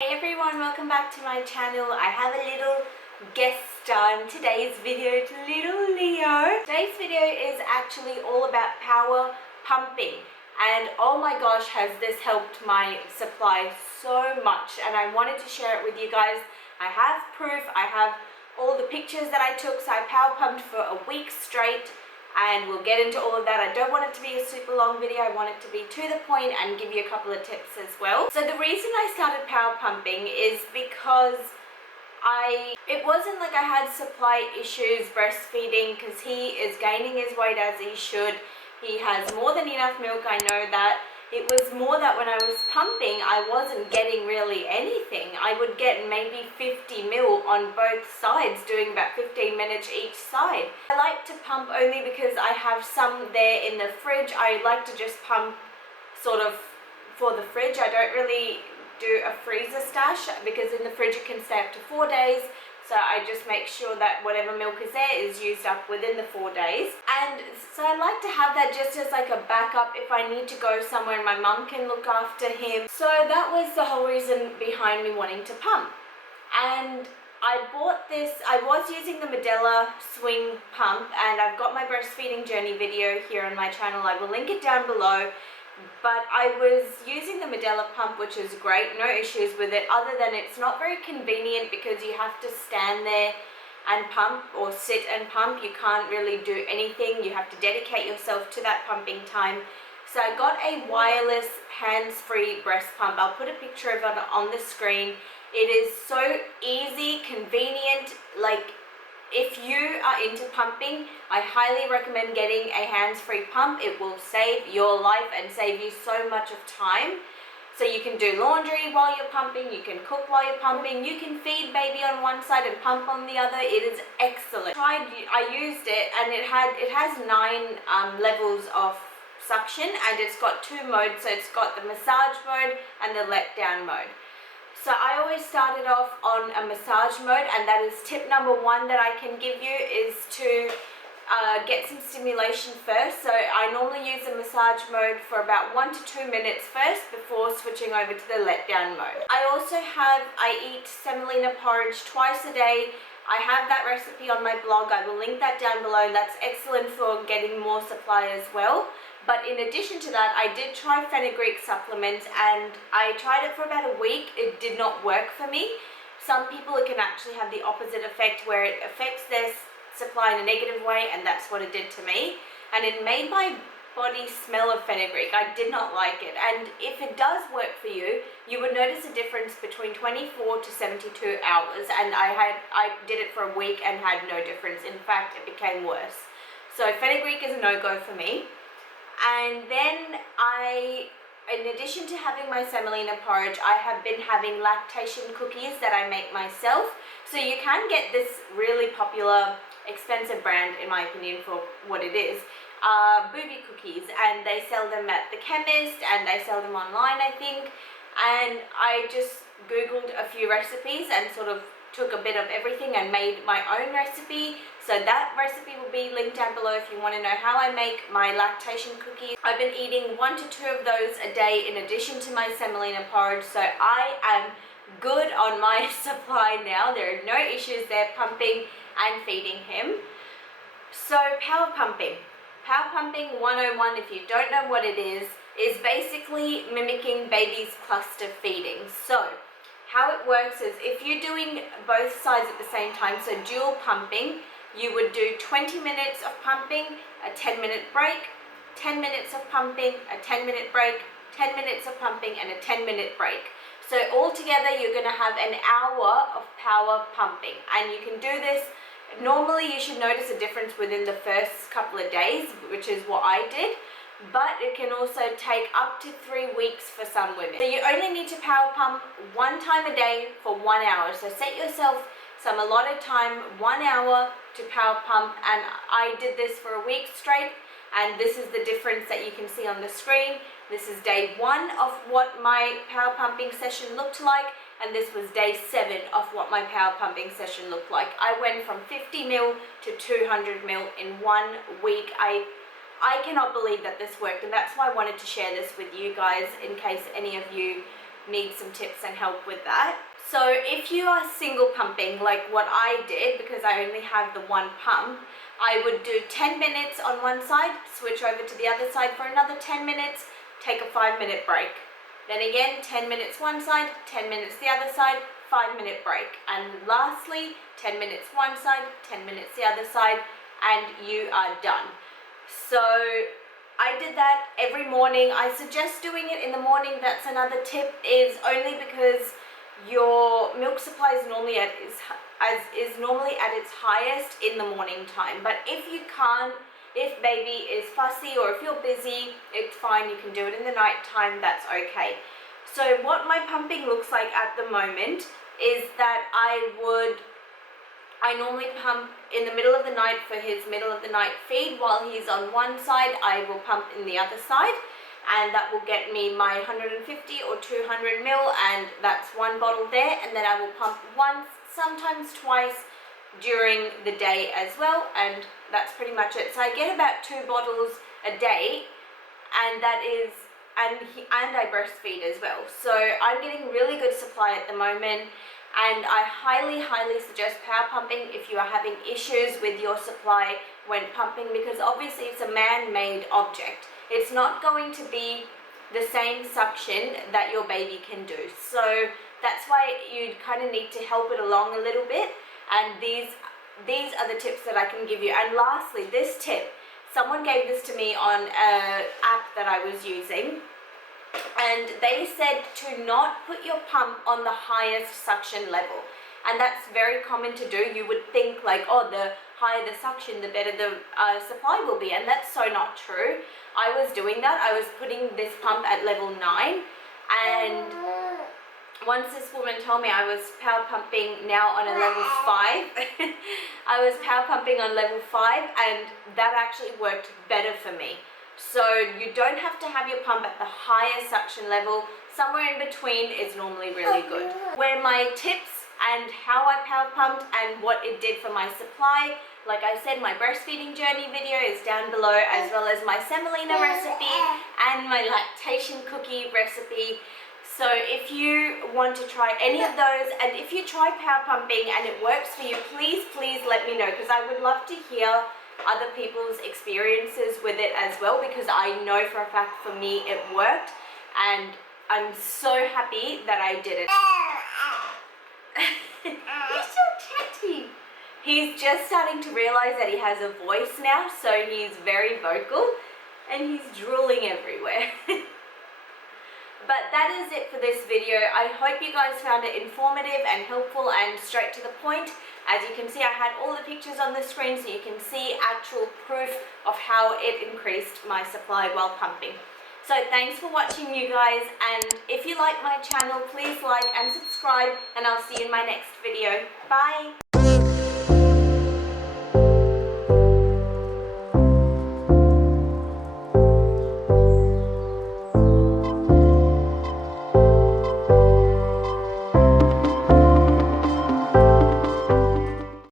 Hey everyone, welcome back to my channel. I have a little guest star in today's video. It's little Leo. Today's video is actually all about power pumping, and oh my gosh, has this helped my supply so much, and I wanted to share it with you guys. I have proof, I have all the pictures that I took. So I power pumped for a week straight, and we'll get into all of that. I don't want it to be a super long video. I want it to be to the point and give you a couple of tips as well. So the reason I started power pumping is because it wasn't like I had supply issues breastfeeding, because he is gaining his weight as he should. He has more than enough milk, I know that. It was more that when I was pumping, I wasn't getting really anything. I would get maybe 50 ml on both sides, doing about 15 minutes each side. I like to pump only because I have some there in the fridge. I like to just pump sort of for the fridge. I don't really do a freezer stash, because in the fridge it can stay up to 4 days. So I just make sure that whatever milk is there is used up within the 4 days. And so I like to have that just as like a backup if I need to go somewhere and my mum can look after him. So that was the whole reason behind me wanting to pump. And I bought this, I was using the MEDELA swing pump, and I've got my breastfeeding journey video here on my channel. I will link it down below. But I was using the MEDELA pump, which is great, no issues with it, other than it's not very convenient because you have to stand there and pump, or sit and pump. You can't really do anything. You have to dedicate yourself to that pumping time. So I got a wireless hands-free breast pump. I'll put a picture of it on the screen. It is so easy, convenient. Like, if you are into pumping, I highly recommend getting a hands-free pump. It will save your life and save you so much of time. So you can do laundry while you're pumping, you can cook while you're pumping, you can feed baby on one side and pump on the other. It is excellent. I used it, and it has 9 levels of suction, and it's got 2 modes. So it's got the massage mode and the let down mode. So I always started off on a massage mode, and that is tip number 1 that I can give you, is to get some stimulation first. So I normally use the massage mode for about 1 to 2 minutes first before switching over to the let down mode. I eat semolina porridge twice a day. I have that recipe on my blog. I will link that down below. That's excellent for getting more supply as well. But in addition to that, I did try Fenugreek Supplements, and I tried it for about a week. It did not work for me. Some people, it can actually have the opposite effect, where it affects their supply in a negative way, and that's what it did to me. And it made my body smell of fenugreek. I did not like it. And if it does work for you, you would notice a difference between 24 to 72 hours. And I did it for a week and had no difference. In fact, it became worse. So fenugreek is a no-go for me. And then in addition to having my semolina porridge, I have been having Lactation Cookies that I make myself. So you can get this really popular, expensive brand, in my opinion, for what it is, booby cookies, and they sell them at the chemist, and they sell them online, I think. And I just googled a few recipes and sort of took a bit of everything and made my own recipe. So that recipe will be linked down below if you want to know how I make my lactation cookies. I've been eating 1 to 2 of those a day in addition to my semolina porridge, so I am good on my supply now. There are no issues there pumping and feeding him. So power pumping. Power pumping 101, if you don't know what it is basically mimicking baby's cluster feeding. So how it works is, if you're doing both sides at the same time, so dual pumping, you would do 20 minutes of pumping, a 10-minute break, 10 minutes of pumping, a 10-minute break, 10 minutes of pumping, and a 10-minute break. So altogether, you're going to have an hour of power pumping. And you can do this, normally you should notice a difference within the first couple of days, which is what I did. But it can also take up to 3 weeks for some women. So you only need to power pump 1 time a day for 1 hour. So set yourself some allotted time, 1 hour to power pump. And I did this for a week straight, and this is the difference that you can see on the screen. This is day 1 of what my power pumping session looked like, and this was day 7 of what my power pumping session looked like. I went from 50 ml to 200 ml in 1 week. I cannot believe that this worked, and that's why I wanted to share this with you guys, in case any of you need some tips and help with that. So if you are single pumping, like what I did, because I only have the one pump, I would do 10 minutes on one side, switch over to the other side for another 10 minutes, take a 5-minute break. Then again, 10 minutes one side, 10 minutes the other side, 5-minute break. And lastly, 10 minutes one side, 10 minutes the other side, and you are done. So I did that every morning. I suggest doing it in the morning. That's another tip, is only because your milk supply is normally at its highest in the morning time. But if you can't, if baby is fussy or if you're busy, it's fine, you can do it in the night time, that's okay. So what my pumping looks like at the moment is that I normally pump in the middle of the night for his middle of the night feed. While he's on one side, I will pump in the other side, and that will get me my 150 or 200 ml, and that's one bottle there. And then I will pump once, sometimes twice during the day as well, and that's pretty much it. So I get about 2 bottles a day, and that is, and I breastfeed as well. So I'm getting really good supply at the moment, and I highly suggest power pumping if you are having issues with your supply when pumping, because obviously it's a man-made object. It's not going to be the same suction that your baby can do. So that's why you kind of need to help it along a little bit. And these are the tips that I can give you. And lastly, this tip, someone gave this to me on an app that I was using, and they said to not put your pump on the highest suction level. And that's very common to do. You would think like, oh, the higher the suction, the better the supply will be, and that's so not true. I was doing that. I was putting this pump at level 9, and once this woman told me I was power pumping now on a level 5. I was power pumping on level 5, and that actually worked better for me. So you don't have to have your pump at the highest suction level. Somewhere in between is normally really good. Where my tips and how I power pumped and what it did for my supply, like I said, my breastfeeding journey video is down below, as well as my semolina recipe and my lactation cookie recipe. So if you want to try any of those, and if you try power pumping and it works for you, please let me know, because I would love to hear other people's experiences with it as well, because I know for a fact for me it worked, and I'm so happy that I did it. He's so chatty. He's just starting to realize that he has a voice now, so he's very vocal and he's drooling everywhere. But that is it for this video. I hope you guys found it informative and helpful and straight to the point. As you can see, I had all the pictures on the screen so you can see actual proof of how it increased my supply while pumping. So thanks for watching, you guys, and if you like my channel, please like and subscribe, and I'll see you in my next video. Bye!